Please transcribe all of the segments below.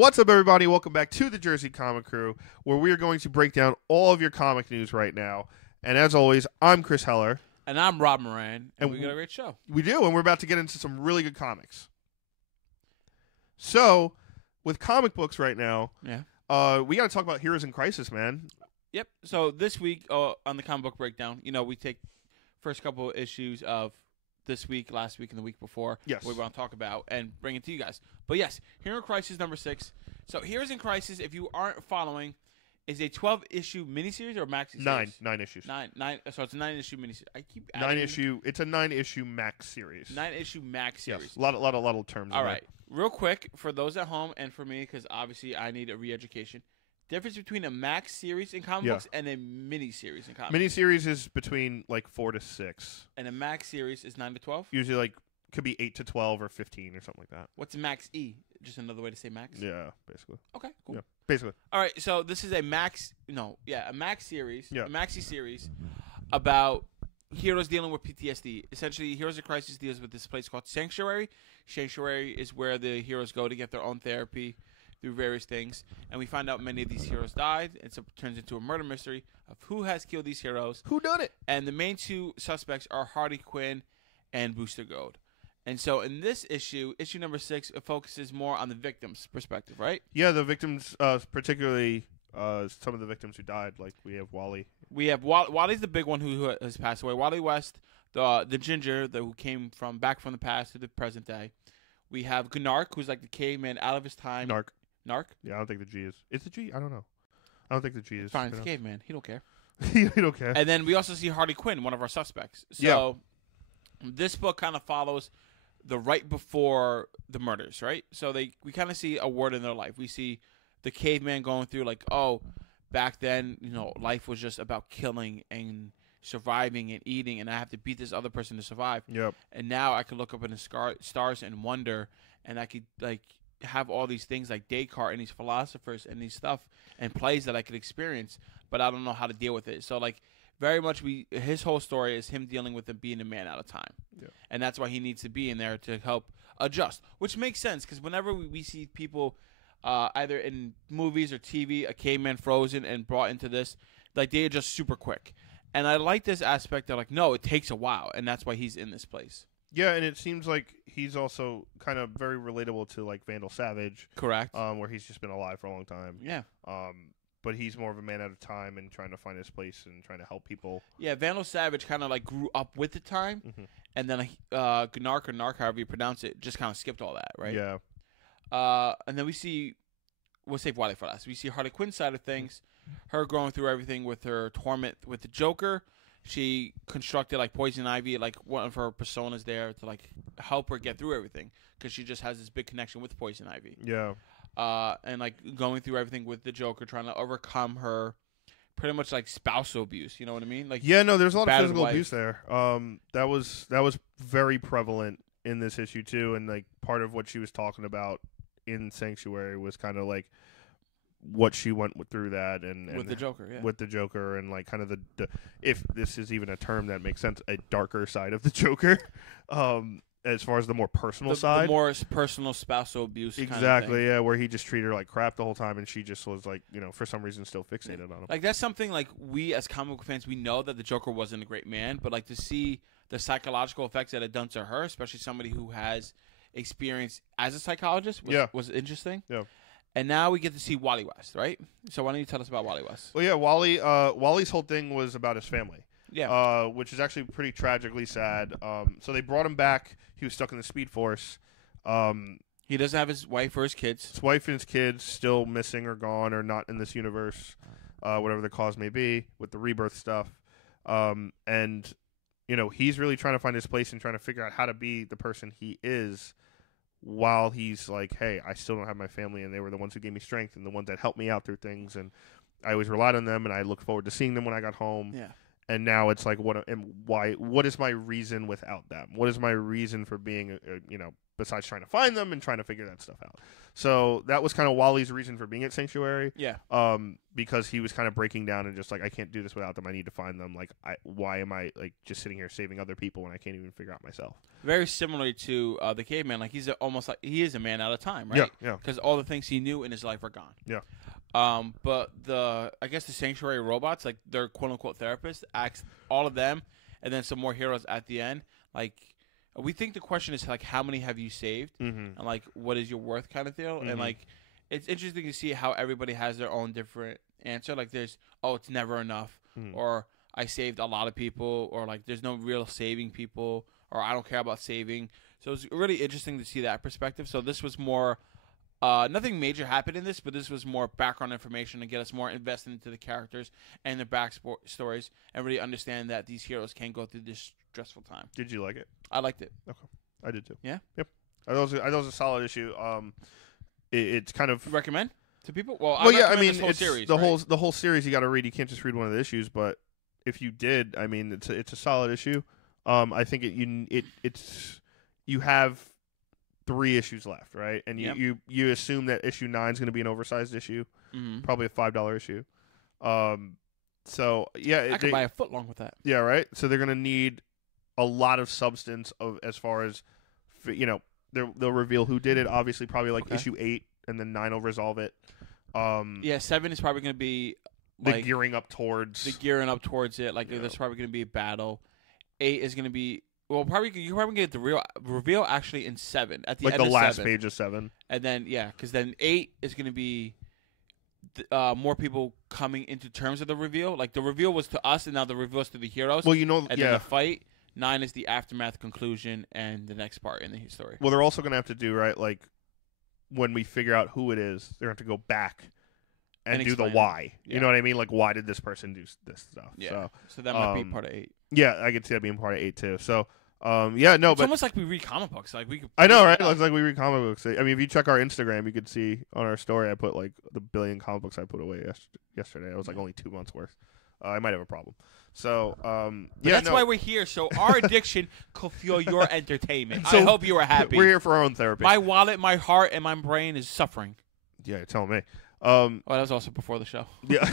What's up, everybody? Welcome back to the Jersey Comic Crew, where we are going to break down all of your comic news right now. And as always, I'm Chris Heller. And I'm Rob Moran, and we got a great show. We do, and we're about to get into some really good comics. So, with comic books right now, we got to talk about Heroes in Crisis, man. Yep. So this week on the comic book breakdown, we take first couple of issues of this week, last week, and the week before. Yes. We want to talk about and bring it to you guys. But yes, Hero in Crisis number 6. So Heroes in Crisis, if you aren't following, is a 12-issue miniseries or maxi series? Nine issues. Nine. So it's a 9-issue miniseries. I keep adding. It's a 9-issue max series. 9-issue max series. Yes. A lot of terms. All right. Real quick for those at home and for me, because obviously I need a re-education. Difference between a max series in comic books and a mini series in comic books. Miniseries is between like 4 to 6. And a max series is 9 to 12? Usually could be 8 to 12 or 15 or something like that. What's max E? Just another way to say max? Yeah, basically. Okay, cool. Yeah, basically. All right, so this is a max series, a maxi series about heroes dealing with PTSD. Essentially, Heroes of Crisis deals with this place called Sanctuary. Sanctuary is where the heroes go to get their own therapy through various things, and we find out many of these heroes died, and so it turns into a murder mystery of who has killed these heroes. Who done it? And the main two suspects are Harley Quinn and Booster Gold. And so in this issue number 6, it focuses more on the victim's perspective, right? Yeah, the victims, particularly some of the victims who died. Like we have Wally. We have Wally's the big one who has passed away. Wally West, the ginger who came back from the past to the present day. We have Gnark, who's like the caveman out of his time. Narc? Yeah, I don't think the G is. It's the G? I don't know. I don't think the G is. Fine, it's a caveman. He don't care. He don't care. And then we also see Harley Quinn, one of our suspects. So this book kind of follows the right before the murders, right? So we kind of see a word in their life. We see the caveman going through like, oh, back then, life was just about killing and surviving and eating, and I have to beat this other person to survive. Yep. And now I could look up in the stars and wonder, and I could have all these things like Descartes and these philosophers and these stuff and plays that I could experience, but I don't know how to deal with it. So very much his whole story is him dealing with being a man out of time. Yeah. And that's why he needs to be in there to help adjust, which makes sense because whenever we see people either in movies or TV, a caveman frozen and brought into this, they adjust super quick. And I like this aspect that no, it takes a while, and that's why he's in this place. Yeah, and it seems like he's also kind of very relatable to Vandal Savage. Correct. Where he's just been alive for a long time. Yeah. But he's more of a man out of time and trying to find his place and trying to help people. Yeah, Vandal Savage kind of grew up with the time, and then Gnark or Narc, however you pronounce it, just kind of skipped all that, right? Yeah. And then we'll save Wally for last. We see Harley Quinn's side of things, her going through everything with her torment with the Joker. She constructed Poison Ivy, one of her personas there to help her get through everything because she just has this big connection with Poison Ivy. Yeah. And going through everything with the Joker, trying to overcome her pretty much spousal abuse. You know what I mean? Yeah, no, there's a lot of physical abuse there. That was very prevalent in this issue too, and part of what she was talking about in Sanctuary was kind of what she went through that and with the Joker, yeah. With the Joker and kind of the if this is even a term that makes sense, a darker side of the Joker, as far as the more personal side, the more personal spousal abuse. Exactly, kind of thing. Yeah, where he just treated her like crap the whole time, and she just was for some reason still fixated on him. That's something we as comic book fans, we know that the Joker wasn't a great man, but to see the psychological effects that it done to her, especially somebody who has experience as a psychologist, was interesting. Yeah. And now we get to see Wally West, right? So why don't you tell us about Wally West? Well, yeah, Wally's whole thing was about his family. Yeah. Which is actually pretty tragically sad. So they brought him back. He was stuck in the Speed Force. He doesn't have his wife or his kids. His wife and his kids still missing or gone or not in this universe, whatever the cause may be with the rebirth stuff. And he's really trying to find his place and trying to figure out how to be the person he is. While he's hey, I still don't have my family, and they were the ones who gave me strength and the ones that helped me out through things, and I always relied on them, and I looked forward to seeing them when I got home. Yeah. and now it's like, what and why? What is my reason without them? What is my reason for being, besides trying to find them and trying to figure that stuff out? So that was kind of Wally's reason for being at Sanctuary. Yeah. Because he was kind of breaking down and just like, I can't do this without them. I need to find them. Like, why am I like just sitting here saving other people when I can't even figure out myself? Very similar to the caveman. Like, almost like he is a man out of time, right? Yeah. Because all the things he knew in his life are gone. Yeah. But I guess the Sanctuary robots, like their quote unquote therapists, asked all of them, and then some more heroes at the end. Like, we think the question is like, how many have you saved, and like, what is your worth, kind of deal. And like, it's interesting to see how everybody has their own different answer. Like, there's, it's never enough, or I saved a lot of people, or like, there's no real saving people, or I don't care about saving. So it's really interesting to see that perspective. So this was more. Nothing major happened in this, but this was more background information to get us more invested into the characters and their backstories, and really understand that these heroes can go through this stressful time. Did you like it? I liked it. Okay, I did too. Yeah. Yep. I thought it was a solid issue. It's kind of recommend to people. Well, I mean, this whole it's series, the right? whole series you got to read. You can't just read one of the issues, but if you did, I mean, it's a solid issue. I think you have 3 issues left, right? And you assume that issue 9 is going to be an oversized issue, probably a $5 issue. So yeah, I could buy a foot long with that. Yeah, right. So they're going to need a lot of substance as far as, they'll reveal who did it. Obviously, probably like issue 8, and then 9 will resolve it. 7 is probably going to be the gearing up towards it. Like, there's probably going to be a battle. 8 is going to be. Well, you're probably get the real reveal actually in 7 at the end of 7. Like the last page of 7. And then because then 8 is going to be more people coming into terms of the reveal. Like, the reveal was to us, and now the reveal is to the heroes. Well, and then the fight. 9 is the aftermath, conclusion, and the next part in the story. Well, they're also going to have to do like when we figure out who it is, they're going to have to go back and do the why. Yeah. You know what I mean? Like, why did this person do this stuff? Yeah. So that might be part of 8. Yeah, I could see that being part of 8 too. So. But it's almost like we read comic books. Like, we. I know, right? It looks like we read comic books. I mean, if you check our Instagram, you could see on our story I put like the billion comic books I put away yesterday. It was like only 2 months worth. I might have a problem. So, that's why we're here. So our addiction could fuel your entertainment. So I hope you are happy. We're here for our own therapy. My wallet, my heart, and my brain is suffering. Yeah, you're telling me. That was also before the show. Yeah.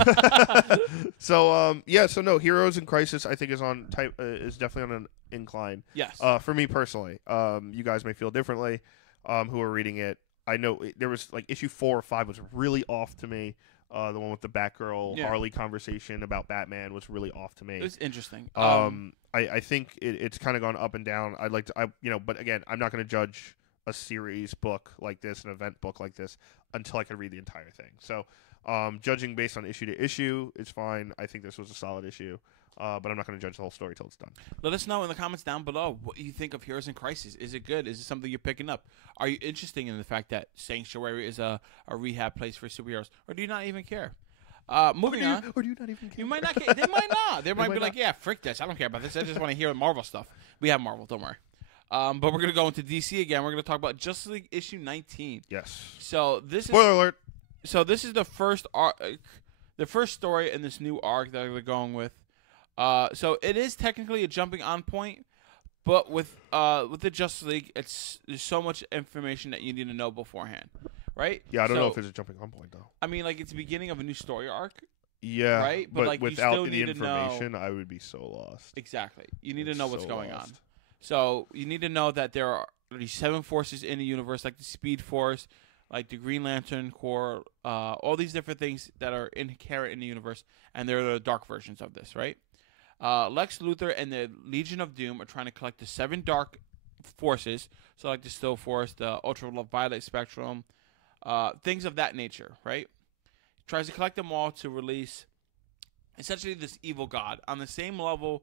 So no, Heroes in Crisis I think is definitely on an incline. Yes. For me personally, you guys may feel differently. Who are reading it? I know there was like issue 4 or 5 was really off to me. The one with the Batgirl Harley conversation about Batman was really off to me. It was interesting. I think it's kind of gone up and down. I'd like to, but again, I'm not going to judge a series book like this, an event book like this, until I can read the entire thing. So, judging based on issue to issue is fine. I think this was a solid issue, but I'm not going to judge the whole story till it's done. Let us know in the comments down below what you think of Heroes in Crisis. Is it good? Is it something you're picking up? Are you interested in the fact that Sanctuary is a rehab place for superheroes, or do you not even care? Moving on. Or do you not even care? You might not care. They might not. They might be like, yeah, frick this. I don't care about this. I just want to hear Marvel stuff. We have Marvel. Don't worry. But we're going to go into DC again. We're going to talk about Justice League issue 19. Yes. So this Spoiler alert. So this is the first story in this new arc that they're going with. So it is technically a jumping on point, but with the Justice League, there's so much information that you need to know beforehand, right? Yeah, I don't know if it's a jumping on point though. I mean, like, it's the beginning of a new story arc. Yeah, right. But like, without you still the need information, to know, I would be so lost. Exactly. You need to know what's going on. So you need to know that there are these 7 forces in the universe, like the Speed Force, like the Green Lantern Corps, all these different things that are inherent in the universe, and they're the dark versions of this, right? Lex Luthor and the Legion of Doom are trying to collect the 7 dark forces, so like the Still Force, the Ultraviolet Spectrum, things of that nature, right? Tries to collect them all to release essentially this evil god on the same level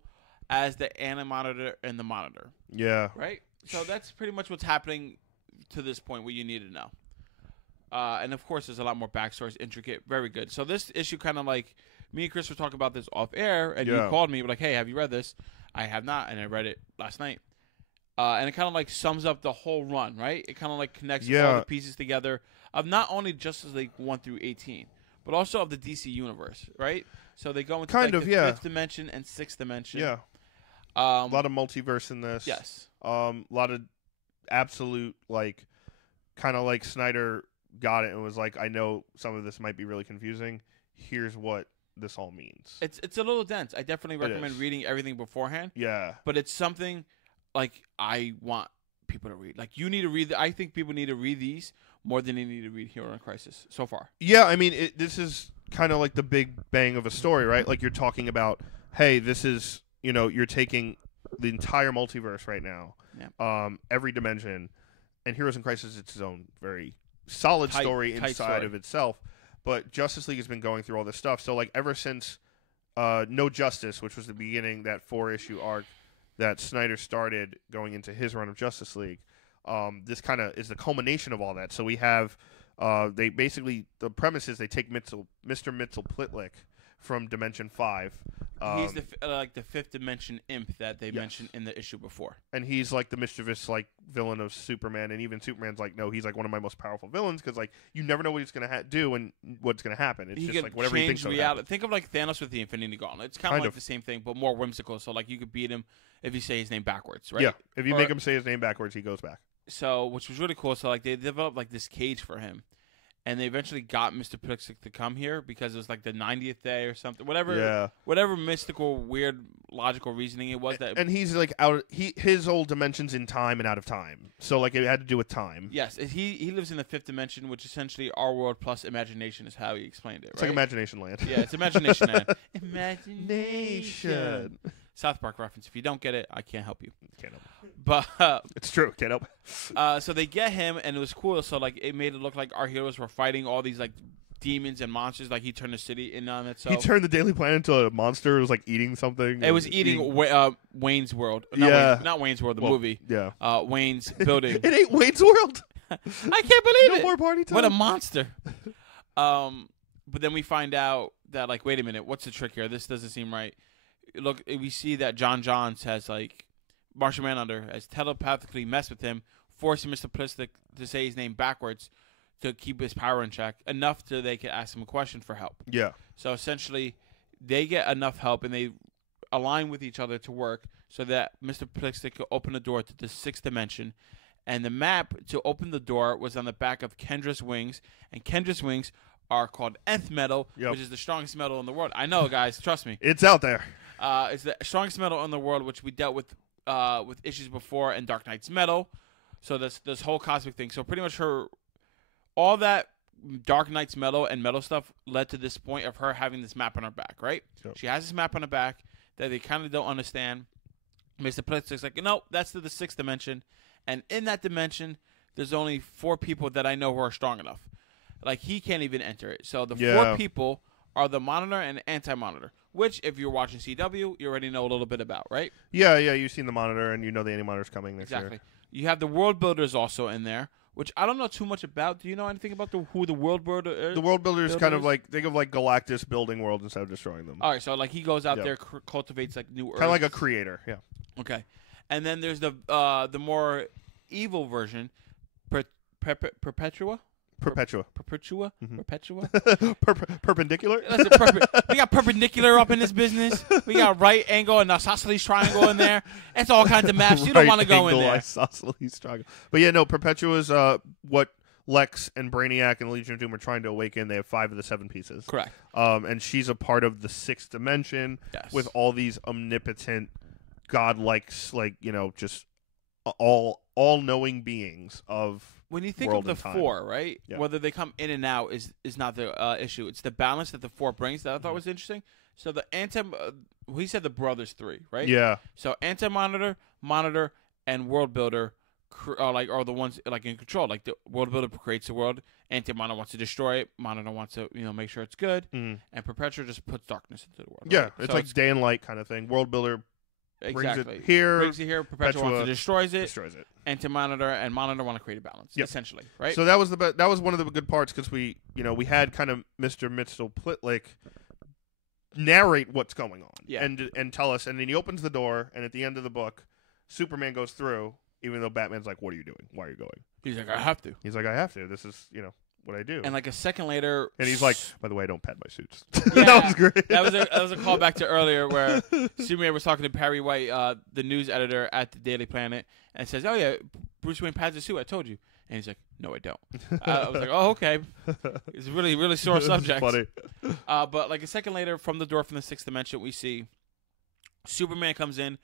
as the Animonitor and the Monitor. Yeah. Right? So that's pretty much what's happening to this point, what you need to know. And, of course, there's a lot more backstories, intricate, very good. So this issue kind of like, me and Chris were talking about this off air, and you called me, like, hey, have you read this? I have not, and I read it last night. And it kind of like sums up the whole run, right? It kind of like connects all the pieces together of not only Justice League 1 through 18, but also of the DC universe, right? So they go into Kind like, of, the yeah. fifth dimension and sixth dimension. Yeah. A lot of multiverse in this. Yes. A lot of absolute, like, kind of like Snyder got it and was like, I know some of this might be really confusing. Here's what this all means. It's a little dense. I definitely recommend reading everything beforehand. Yeah. But it's something, like, I want people to read. Like, you need to read. I think people need to read these more than they need to read Hero in Crisis so far. Yeah, I mean, this is kind of like the big bang of a story, right? Like, you're talking about, hey, this is, you're taking the entire multiverse right now, every dimension, and Heroes in Crisis, it's its own very solid story inside of itself. But Justice League has been going through all this stuff. So, like, ever since No Justice, which was the beginning, that 4-issue arc that Snyder started going into his run of Justice League, this kind of is the culmination of all that. So we have, they basically, the premise is they take Mr. Mxyzptlk from Dimension 5. He's the fifth dimension imp that they mentioned in the issue before. And he's like the mischievous villain of Superman, and even Superman's like, no, he's like one of my most powerful villains because like you never know what he's going to do and what's going to happen. It's just like whatever he thinks will happen. Think of like Thanos with the Infinity Gauntlet. It's kind of like the same thing, but more whimsical. So like you could beat him if you say his name backwards, right? Yeah, if you make him say his name backwards, he goes back. So, which was really cool. So like they developed like this cage for him. And they eventually got Mr. Mxyzptlk to come here because it was like the 90th day or something. Whatever mystical, weird, logical reasoning it was. And he's like his whole dimension's in time and out of time. So like it had to do with time. Yes, he lives in the fifth dimension, which essentially our world plus imagination is how he explained it. It's like Imagination Land. Yeah, it's Imagination Land. Imagination. South Park reference. If you don't get it, I can't help you. Can't help. But it's true. Can't help. So they get him, and it was cool. So like it made it look like our heroes were fighting all these like demons and monsters. Like he turned the city in on itself. He turned the Daily Planet into a monster. It was like eating something. It was eating Wayne's World. Not Wayne's World, the movie. Yeah. Wayne's building. It ain't Wayne's World. I can't believe it. No more party time. What a monster. But then we find out that like, wait a minute, what's the trick here? This doesn't seem right. Look, we see that John Johns has like Martian Manhunter has telepathically messed with him, forcing Mr. Mxyzptlk to say his name backwards to keep his power in check, enough so they can ask him a question for help. Yeah. So essentially, they get enough help and they align with each other to work so that Mr. Mxyzptlk could open the door to the sixth dimension. And the map to open the door was on the back of Kendra's wings, and Kendra's wings are called nth metal, which is the strongest metal in the world. I know, guys. Trust me. It's out there. It's the strongest metal in the world, which we dealt with issues before in Dark Knight's metal. So this whole cosmic thing. So pretty much all that Dark Knight's metal and metal stuff led to this point of her having this map on her back, right? Yep. She has this map on her back that they kind of don't understand. Mr. Mxyzptlk's like, no, that's the sixth dimension. And in that dimension, there's only 4 people that I know who are strong enough. Like, he can't even enter it. So the 4 people are the Monitor and Anti-Monitor, which, if you're watching CW, you already know a little bit about, right? Yeah, you've seen the Monitor, and you know the Anti-Monitor's coming next year. Exactly. You have the World Builders also in there, which I don't know too much about. Do you know anything about who the World Builder is? The World Builder is kind of like, think of like Galactus building worlds instead of destroying them. All right, so like he goes out there, cultivates like new Earths. Kind of like a creator, yeah. Okay. And then there's the more evil version, Perpetua? Perpetua. Mm-hmm. Perpetua? Perpendicular? We got perpendicular up in this business. We got right angle and isosceles triangle in there. It's all kinds of maps. You don't want to go in there. Isosceles triangle. But yeah, no, Perpetua is what Lex and Brainiac and Legion of Doom are trying to awaken. They have 5 of the 7 pieces. Correct. And she's a part of the 6th dimension with all these omnipotent, godlike, just all-knowing beings of. When you think of the 4, right? Yeah. Whether they come in and out is not the issue. It's the balance that the 4 brings that I thought was interesting. So the he said the brothers 3, right? Yeah. So Anti-Monitor, Monitor, and World Builder are the ones like in control. Like the World Builder creates the world. Anti-Monitor wants to destroy it. Monitor wants to make sure it's good. And Perpetua just puts darkness into the world. Yeah, right? it's like day and light kind of thing. World Builder. Exactly. Brings it here. Perpetua wants to destroys it. Destroys it. Anti-Monitor and Monitor want to create a balance, essentially, right? So that was that was one of the good parts because we had kind of Mr. Mxyzptlk narrate what's going on and tell us, and then he opens the door, and at the end of the book, Superman goes through, even though Batman's like, "What are you doing? Why are you going?" He's like, "I have to." He's like, "I have to. This is what I do. And like a second later, and he's like, by the way, I don't pet my suits. Yeah, that was great. that was a callback to earlier where Superman was talking to Perry White, the news editor at the Daily Planet, and says, "Oh yeah, Bruce Wayne pats his suit. I told you." And he's like, "No, I don't." I was like, "Oh, okay." It's a really, really sore subject. Funny. But like a second later, from the door from the sixth dimension, we see Superman comes in,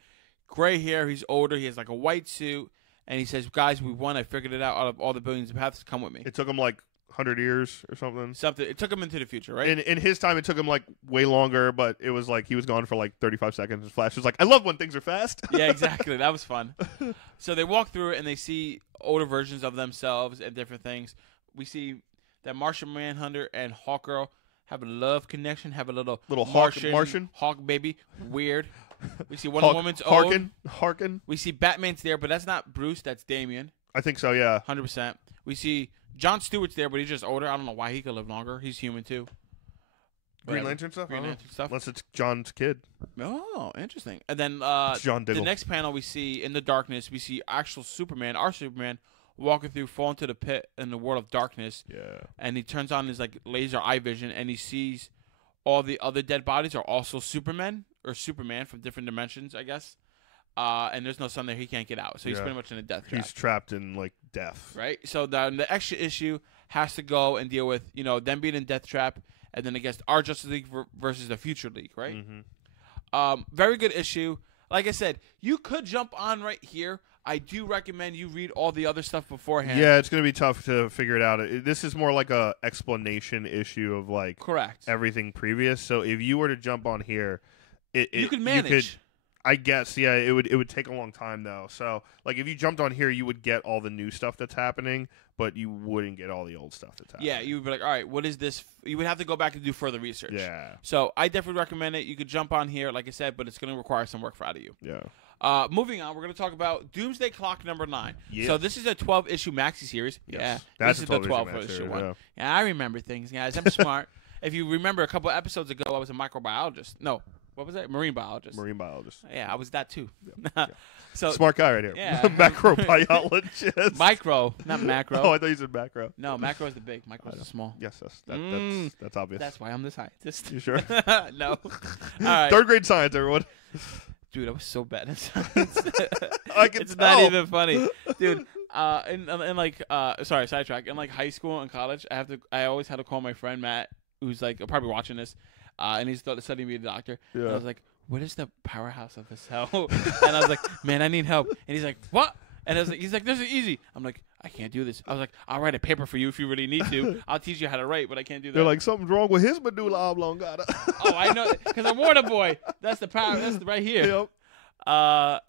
gray hair. He's older. He has like a white suit, and he says, "Guys, we won. I figured it out. Out of all the billions of paths, come with me." It took him like 100 years or something. It took him into the future, right? In his time, it took him like way longer, but it was like he was gone for like 35 seconds. Flash was like, I love when things are fast. Yeah, exactly. That was fun. So they walk through it and they see older versions of themselves and different things. We see that Martian Manhunter and Hawkgirl have a love connection, have a little Martian Hawk baby. Weird. We see Wonder Woman's Harkin. We see Batman's there, but that's not Bruce. That's Damian. I think so, yeah. 100%. We see John Stewart's there, but he's just older. I don't know why he could live longer. He's human too. Green Lantern stuff? Green Lantern stuff. Unless it's John's kid. Oh, interesting. And then John Diggle. The next panel we see in the darkness, we see actual Superman, our Superman, walking through, fall into the pit in the world of darkness. Yeah. And he turns on his like laser eye vision, and he sees all the other dead bodies are also Superman from different dimensions, I guess. And there's no sun there. He can't get out. So he's pretty much in a death trap. He's trapped in, like, death. Right? So the extra issue has to go and deal with, them being in death trap, and then against our Justice League versus the Future League, right? Mm-hmm. Very good issue. Like I said, you could jump on right here. I do recommend you read all the other stuff beforehand. Yeah, it's going to be tough to figure it out. This is more like a explanation issue of, like, correct, everything previous. So if you were to jump on here, you could manage. I guess, yeah, it would take a long time though. So, like, if you jumped on here, you would get all the new stuff that's happening, but you wouldn't get all the old stuff that's happening. Yeah, you would be like, all right, what is this? You would have to go back and do further research. Yeah. So I definitely recommend it. You could jump on here, like I said, but it's going to require some work out of you. Yeah. Moving on, we're going to talk about Doomsday Clock number 9. Yes. So this is a 12-issue maxi series. Yes. Yeah, That's this a is the 12-issue one. Yeah. Yeah, I remember things, guys. I'm smart. If you remember, a couple episodes ago, I was a microbiologist. No. What was that? Marine biologist. Yeah, I was that too. Yeah. So smart guy right here. Yeah. Macrobiologist. Micro, not macro. Oh, I thought you said macro. No, macro is the big. Micro is the small. Yes, that's obvious. That's why I'm the scientist. You sure? No. All right. 3rd grade science, everyone. Dude, I was so bad at science. It's not even funny, dude. Sorry, sidetrack. In like high school and college, I always had to call my friend Matt, who's like probably watching this. And he's studying to be a doctor. Yeah. And I was like, what is the powerhouse of the cell? And I was like, man, I need help. And he's like, what? And I was like, he's like, this is easy. I'm like, I can't do this. I was like, I'll write a paper for you if you really need to. I'll teach you how to write, but I can't do that. They're like, something's wrong with his medulla oblongata. Oh, I know. Because I'm water boy. That's the power. That's right here. Yep.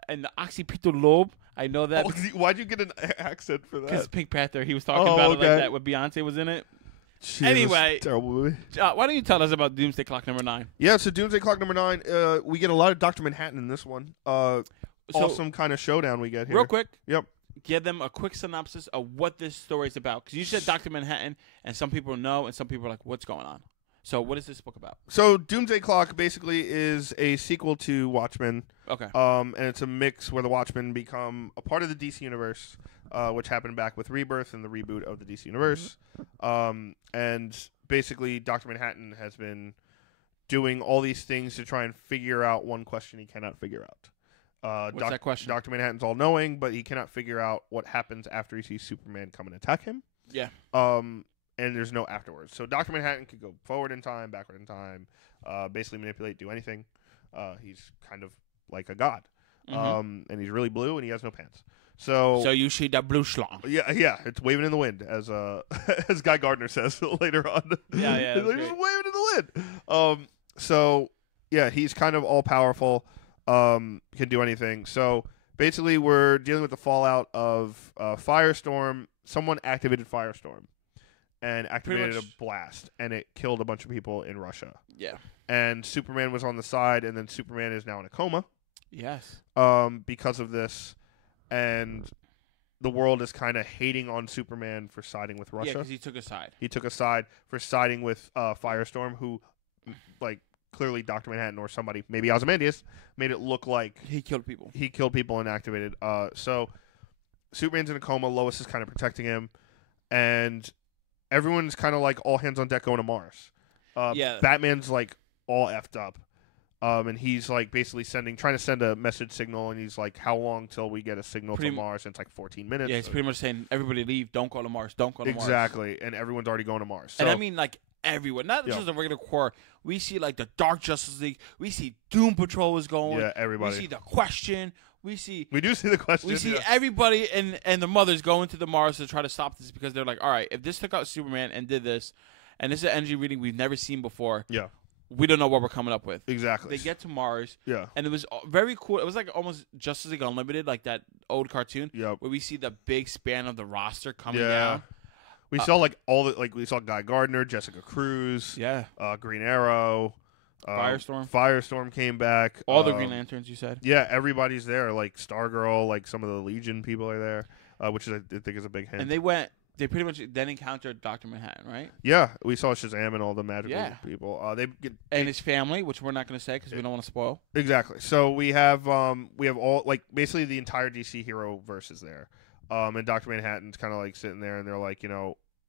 And the occipital lobe. I know that. Oh, why'd you get an accent for that? Because Pink Panther, he was talking about it like that when Beyonce was in it. Anyway, terrible movie. Why don't you tell us about Doomsday Clock number 9? Yeah, so Doomsday Clock number 9, we get a lot of Dr. Manhattan in this one. Awesome kind of showdown we get here. Real quick. Yep. Give them a quick synopsis of what this story is about. Because you said Dr. Manhattan, and some people know, and some people are like, what's going on? So what is this book about? So Doomsday Clock basically is a sequel to Watchmen. Okay. And it's a mix where the Watchmen become a part of the DC universe, which happened back with Rebirth and the reboot of the DC universe. And basically Dr. Manhattan has been doing all these things to try and figure out one question he cannot figure out. What's that question? Dr. Manhattan's all-knowing, but he cannot figure out what happens after he sees Superman come and attack him. Yeah. And there's no afterwards. So Dr. Manhattan could go forward in time, backward in time, basically manipulate, do anything. He's kind of like a god. And he's really blue, and he has no pants. So you see the blue schlong. Yeah, it's waving in the wind, as as Guy Gardner says later on. Yeah, he's just waving in the wind. So yeah, he's kind of all powerful, can do anything. So basically, we're dealing with the fallout of Firestorm. Someone activated Firestorm and activated a blast, and it killed a bunch of people in Russia. Yeah, and Superman was on the side, and then Superman is now in a coma. Yes. Because of this. And the world is kind of hating on Superman for siding with Russia. Yeah, because he took a side. He took a side for siding with Firestorm, who, like, clearly Dr. Manhattan or somebody, maybe Ozymandias, made it look like he killed people. He killed people and activated. So Superman's in a coma. Lois is kind of protecting him. And everyone's kind of like all hands on deck going to Mars. Batman's like all effed up. And he's like basically trying to send a message signal, and he's like, "How long till we get a signal to Mars?" And it's like 14 minutes. Yeah, he's pretty much saying, "Everybody leave, don't go to Mars, don't go to Mars." Exactly, and everyone's already going to Mars. So, and I mean, like everyone, not just a regular Corps. We see like the Dark Justice League. We see Doom Patrol is going. Yeah, everybody. We see the Question. We do see the Question. We see everybody and the mothers going to the Mars to try to stop this because they're like, all right, if this took out Superman and did this, and this is an energy reading we've never seen before. Yeah. We don't know what we're coming up with. Exactly. They get to Mars. Yeah. And it was very cool. It was like almost Justice League Unlimited, like that old cartoon. Yep. Where we see the big span of the roster coming down. We saw like we saw Guy Gardner, Jessica Cruz. Yeah. Green Arrow. Firestorm. Firestorm came back. All the Green Lanterns, you said. Yeah, everybody's there. Like Stargirl, like some of the Legion people are there, which I think is a big hint. And they pretty much then encountered Dr. Manhattan, right? Yeah, we saw Shazam and all the magical people. And his family, which we're not going to say because we don't want to spoil. Exactly. So we have all like basically the entire DC hero verse is there, and Dr. Manhattan's kind of like sitting there, and they're like,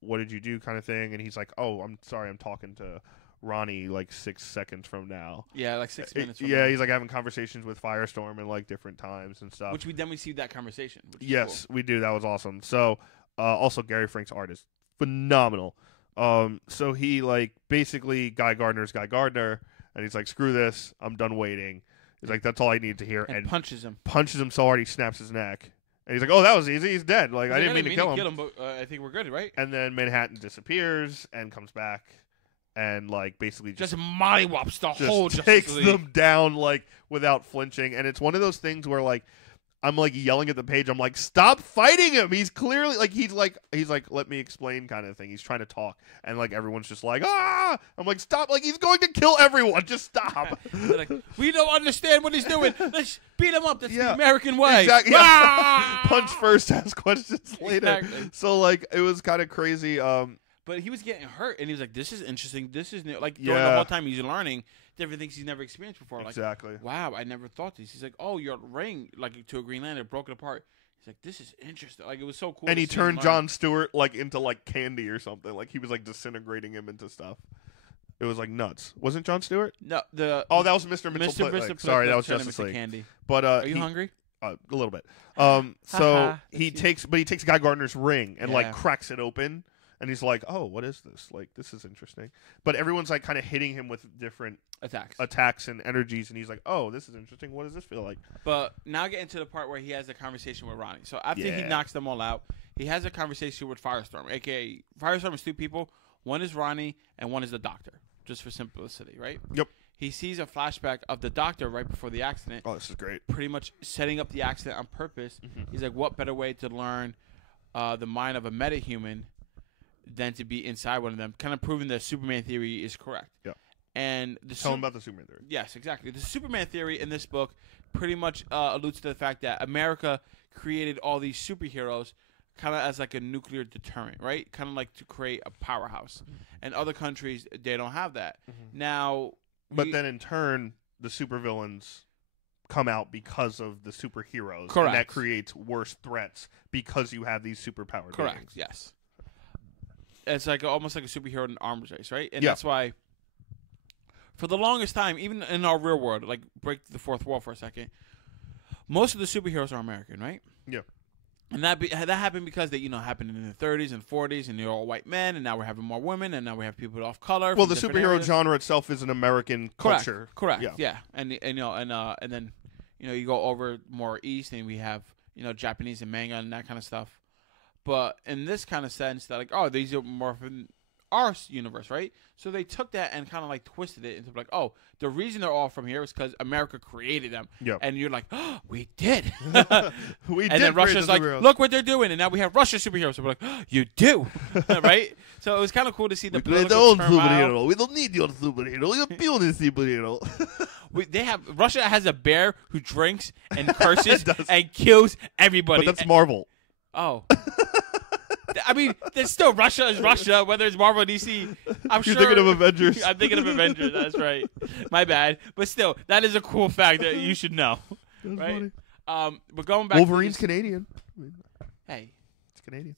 what did you do, kind of thing, and he's like, oh, I'm sorry, I'm talking to Ronnie like 6 seconds from now. Yeah, like 6 minutes from now. He's like having conversations with Firestorm and like different times and stuff. Which we see that conversation. Yes, we do. That was awesome. So. Also, Gary Frank's art is phenomenal. So he like basically Guy Gardner's Guy Gardner, and he's like, "Screw this, I'm done waiting." He's like, "That's all I need to hear," and punches him so hard he snaps his neck. And he's like, "Oh, that was easy. He's dead. Like I didn't mean to kill him." But I think we're good, right? And then Manhattan disappears and comes back, and like basically just mollywops the whole takes them down like without flinching. And it's one of those things where like. I'm like yelling at the page. I'm like, stop fighting him. He's clearly like he's like let me explain kind of thing. He's trying to talk, and like everyone's just like ah. I'm like stop. Like he's going to kill everyone. Just stop. Like, we don't understand what he's doing. Let's beat him up. That's the American way. Exactly. Ah! Punch first, ask questions later. Exactly. So like it was kind of crazy. But he was getting hurt, and he was like, "This is interesting. This is new." Like during the whole time he's learning different things he's never experienced before. Exactly. Like, wow, I never thought this. He's like, "Oh, your ring, like to a Green Lantern, broke it apart." He's like, "This is interesting." Like it was so cool. And he turned John Stewart like into like candy or something. Like he was like disintegrating him into stuff. It was like nuts. Wasn't John Stewart? No, that was Mr. Mitchell. Sorry, that was Justice League. Candy. But are you hungry? A little bit. So he takes Guy Gardner's ring and like cracks it open. And he's like, "Oh, what is this? Like, this is interesting." But everyone's like kind of hitting him with different attacks and energies, and he's like, "Oh, this is interesting. What does this feel like?" But now getting to the part where he has a conversation with Ronnie. So after he knocks them all out, he has a conversation with Firestorm, aka Firestorm is two people. One is Ronnie, and one is the Doctor, just for simplicity, right? Yep. He sees a flashback of the Doctor right before the accident. Oh, this is great. Pretty much setting up the accident on purpose. Mm-hmm. He's like, "What better way to learn the mind of a metahuman than to be inside one of them," kind of proving the Superman theory is correct. Yeah. And tell him about the Superman theory. Yes, exactly. The Superman theory in this book pretty much alludes to the fact that America created all these superheroes kind of as like a nuclear deterrent, right? Kind of like to create a powerhouse. Mm-hmm. And other countries, they don't have that. Mm-hmm. Now, but then in turn, the supervillains come out because of the superheroes. Correct. And that creates worse threats because you have these superpowered Correct. beings. Yes. It's like almost like a superhero in arms race, right? And that's why, for the longest time, even in our real world, like break the fourth wall for a second, most of the superheroes are American, right? Yeah. And that happened because they happened in the 30s and 40s, and they're all white men, and now we're having more women, and now we have people of color. Well, the superhero genre itself is an American culture. Correct. Yeah. And then you go over more east, and we have Japanese and manga and that kind of stuff. But in this kind of sense, that like, oh, these are more from our universe, right? So they took that and kind of like twisted it into like, oh, the reason they're all from here is because America created them. Yep. And you're like, oh, we did. We did. And then Russia's like, look what they're doing, and now we have Russia superheroes. So we're like, oh, you do, right? So it was kind of cool to see the political turmoil. We don't need your superhero. You're building a superhero. Russia has a bear who drinks and curses and kills everybody. But that's Marvel. Oh. I mean, there's still Russia is Russia, whether it's Marvel or DC. You're thinking of Avengers. I'm thinking of Avengers. That's right. My bad. But still, that is a cool fact that you should know. That's right? Funny. But going back Wolverine's Canadian. Hey. It's Canadian.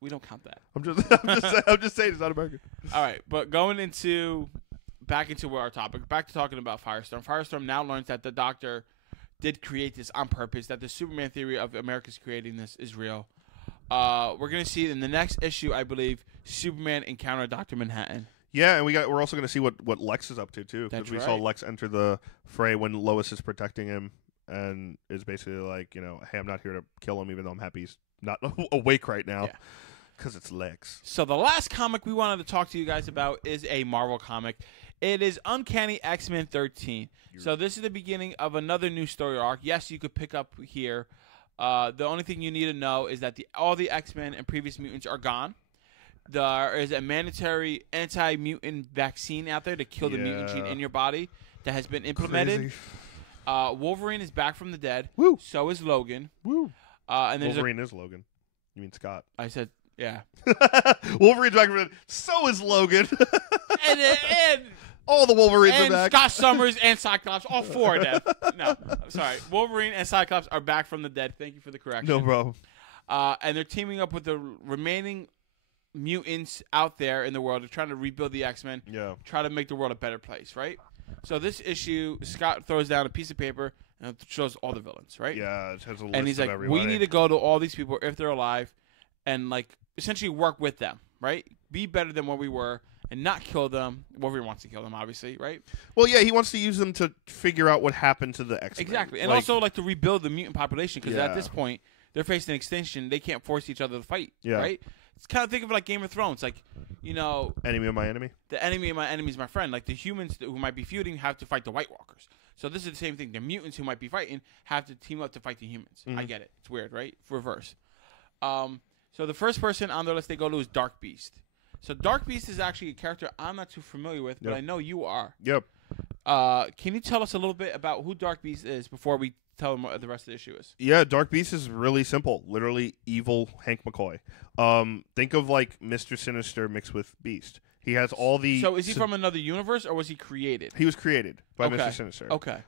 we don't count that. I'm just saying it's not American. All right, but back into our topic, back to talking about Firestorm. Firestorm now learns that the Doctor did create this on purpose, that the Superman theory of America's creating this is real. We're going to see in the next issue, I believe, Superman encounter Dr. Manhattan. Yeah, and we're also going to see what Lex is up to, too. Because we saw Lex enter the fray when Lois is protecting him and is basically like, you know, hey, I'm not here to kill him, even though I'm happy he's not awake right now. Yeah. Because it's Lex. So the last comic we wanted to talk to you guys about is a Marvel comic. It is Uncanny X-Men 13. So this is the beginning of another new story arc. Yes, you could pick up here. The only thing you need to know is that all the X-Men and previous mutants are gone. There is a mandatory anti-mutant vaccine out there to kill the mutant gene in your body that has been implemented. Wolverine is back from the dead. Woo. So is Logan. Woo. And Wolverine is Logan. You mean Scott? I said, yeah. Wolverine's back from the dead. So is Logan. and all the Wolverines are back. Scott Summers and Cyclops, all four are dead. No, I'm sorry. Wolverine and Cyclops are back from the dead. Thank you for the correction. No problem. And they're teaming up with the remaining mutants out there in the world. They're trying to rebuild the X-Men. Yeah. Try to make the world a better place, right? So this issue, Scott throws down a piece of paper and it shows all the villains, right? Yeah, it has a list and he's of like, everybody. we need to go to all these people if they're alive and like essentially work with them, right? Be better than what we were. And not kill them. Wolverine wants to kill them, obviously, right? Well, yeah, he wants to use them to figure out what happened to the X-Men. Exactly. And also, like, to rebuild the mutant population, because at this point, they're facing extinction. They can't force each other to fight, right? It's kind of think of it like Game of Thrones. Like, you know... Enemy of my enemy? The enemy of my enemy is my friend. Like, the humans who might be feuding have to fight the White Walkers. So this is the same thing. The mutants who might be fighting have to team up to fight the humans. I get it. It's weird, right? Reverse. So the first person on their list they go to is Dark Beast. So Dark Beast is actually a character I'm not too familiar with, but I know you are. Yep. Can you tell us a little bit about who Dark Beast is before we tell them what the rest of the issue is? Yeah, Dark Beast is really simple. Literally evil Hank McCoy. Think of like Mr. Sinister mixed with Beast. He has all the... So is he from another universe or was he created? He was created by Mr. Sinister. Okay.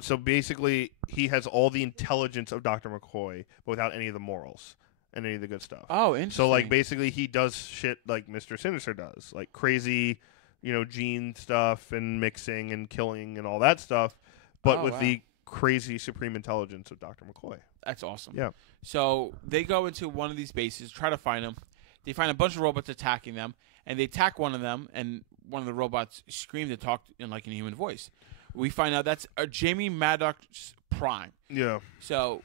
So basically, he has all the intelligence of Dr. McCoy, but without any of the morals. And any of the good stuff. Oh, interesting. So, like, basically, he does shit like Mr. Sinister does. Like, crazy, you know, gene stuff and mixing and killing and all that stuff. But with the crazy supreme intelligence of Dr. McCoy. That's awesome. Yeah. So, they go into one of these bases, try to find him. They find a bunch of robots attacking them. And they attack one of them. And one of the robots screamed and talked in, like, a human voice. We find out that's Jamie Madrox's Prime. Yeah. So,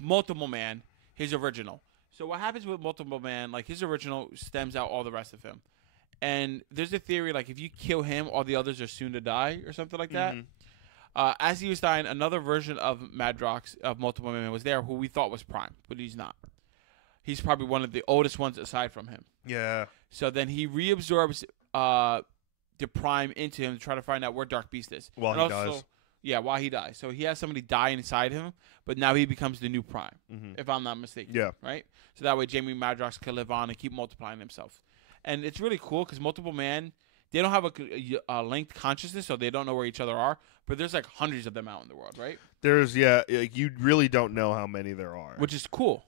Multiple Man, his original. So what happens with Multiple Man, like his original stems out all the rest of him. And there's a theory, like if you kill him, all the others are soon to die or something like that. As he was dying, another version of Madrox, of Multiple Man, was there who we thought was Prime, but he's not. He's probably one of the oldest ones aside from him. Yeah. So then he reabsorbs the Prime into him to try to find out where Dark Beast is. While he dies. Yeah, while he dies. So he has somebody die inside him, but now he becomes the new Prime, if I'm not mistaken. Yeah. Right? So that way Jamie Madrox can live on and keep multiplying himself. And it's really cool because Multiple Man, they don't have a linked consciousness, so they don't know where each other are, but there's like hundreds of them out in the world, right? There's, like, you really don't know how many there are. Which is cool.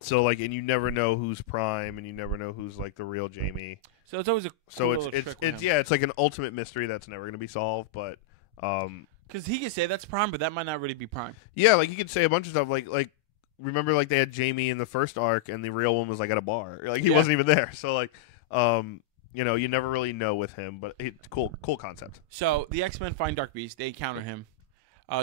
So, like, and you never know who's Prime, and you never know who's, like, the real Jamie. So it's always a cool little trick with him. It's like an ultimate mystery that's never going to be solved, but... Because he could say that's Prime, but that might not really be Prime. Yeah, like, you could say a bunch of stuff, like remember, like, they had Jamie in the first arc, and the real one was, like, at a bar. Like, he wasn't even there. So, like, you know, you never really know with him, but it's cool concept. So, the X-Men find Dark Beast. They encounter him.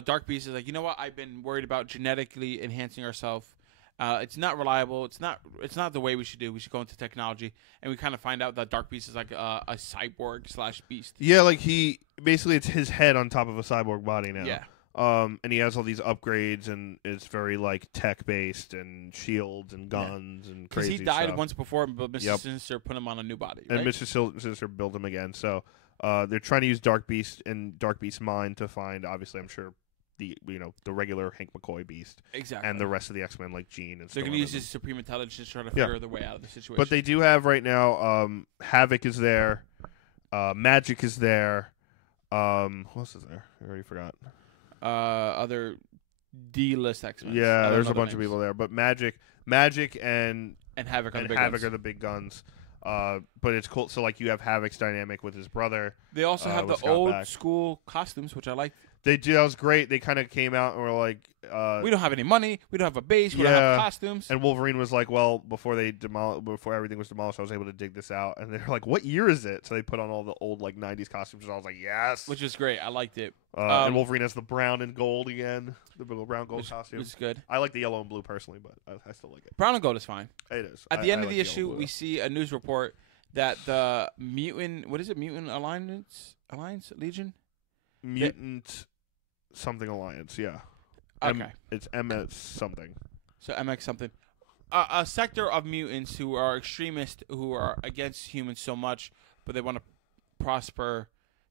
Dark Beast is like, you know what? I've been worried about genetically enhancing ourselves. It's not reliable. It's not the way we should do. We should go into technology, and we kind of find out that Dark Beast is like a cyborg / beast. Yeah, like basically it's his head on top of a cyborg body now. Yeah. And he has all these upgrades, and it's very like tech based and shields and guns and crazy. Because he died stuff. once before, but Mr. Sinister put him on a new body. Right? And Mr. Sinister built him again. So they're trying to use Dark Beast and Dark Beast's mind to find, obviously, I'm sure, the regular Hank McCoy Beast, exactly, and the rest of the X-Men like Jean and stuff. They're going to use his supreme intelligence to try to figure their way out of the situation. But they do have right now Havoc is there, Magic is there. Who else is there? I already forgot. Other D-list X-Men. Yeah, there's a bunch of people there, but Magic and and Havoc are the big guns. But it's cool. So like you have Havoc's dynamic with his brother. They also have the old school costumes, which I like. They do. That was great. They kind of came out and were like, "We don't have any money. We don't have a base. We don't have costumes." And Wolverine was like, "Well, before everything was demolished, I was able to dig this out." And they're like, "What year is it?" So they put on all the old like '90s costumes. And I was like, "Yes," which was great. I liked it. And Wolverine has the brown and gold again, the brown gold costume. Which is good. I like the yellow and blue personally, but I still like it. Brown and gold is fine. It is. At the end of the issue, we see a news report that the mutant Alliance Legion something alliance, yeah. Okay. It's MS something. So MX something. A sector of mutants who are extremists, who are against humans so much, but they want to prosper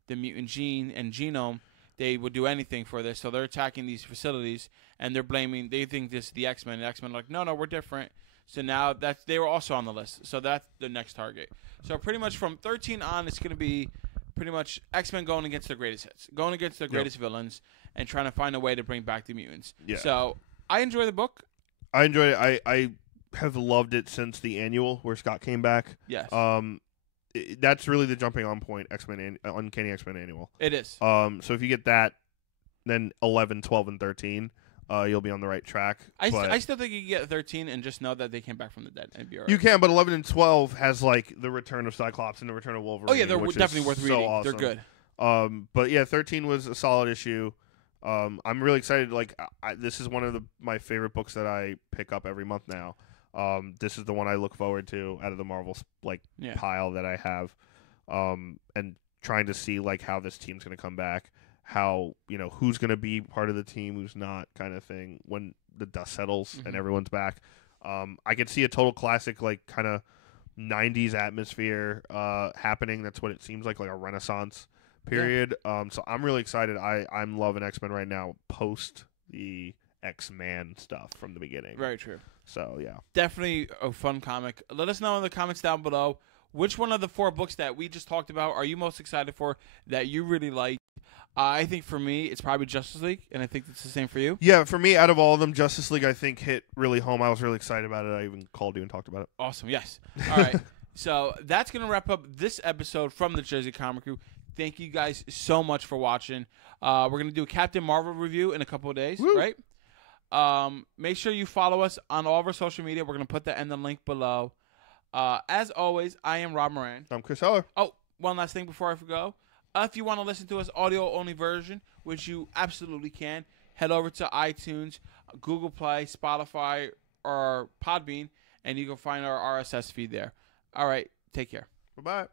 the mutant gene and genome. They would do anything for this. So they're attacking these facilities, and they're blaming. They think this is the X-Men. The X-Men are like, no, we're different. So now they were also on the list. So that's the next target. So pretty much from 13 on, it's going to be pretty much X-Men going against their greatest hits, going against their greatest villains, and trying to find a way to bring back the mutants. Yeah. So I enjoy the book. I enjoyed it. I have loved it since the annual where Scott came back. Yes. That's really the jumping on point. Uncanny X-Men annual. It is. So if you get that, then 11, 12, and 13. You'll be on the right track. I still think you can get 13 and just know that they came back from the dead and be all right. You can, but 11 and 12 has like the return of Cyclops and the return of Wolverine. Oh yeah, they're definitely worth reading. Awesome. They're good. But yeah, 13 was a solid issue. I'm really excited. Like this is one of my favorite books that I pick up every month now. This is the one I look forward to out of the Marvel pile that I have. And trying to see like how this team's going to come back. How, who's going to be part of the team, who's not, kind of thing, when the dust settles and everyone's back. I could see a total classic, like, kind of 90s atmosphere happening. That's what it seems like a Renaissance period. Yeah. So I'm really excited. I'm loving X-Men right now, post the X-Man stuff from the beginning. Very true. So, yeah. Definitely a fun comic. Let us know in the comments down below, which one of the 4 books that we just talked about are you most excited for, that you really like? I think for me, it's probably Justice League, and I think it's the same for you. Yeah, for me, out of all of them, Justice League, I think, hit really home. I was really excited about it. I even called you and talked about it. Awesome, yes. All right, so that's going to wrap up this episode from the Jersey Comic Crew. Thank you guys so much for watching. We're going to do a Captain Marvel review in a couple of days, right? Make sure you follow us on all of our social media. We're going to put that in the link below. As always, I am Rob Moran. I'm Chris Heller. Oh, one last thing before I go. If you want to listen to us audio-only version, which you absolutely can, head over to iTunes, Google Play, Spotify, or Podbean, and you can find our RSS feed there. All right, take care. Bye-bye.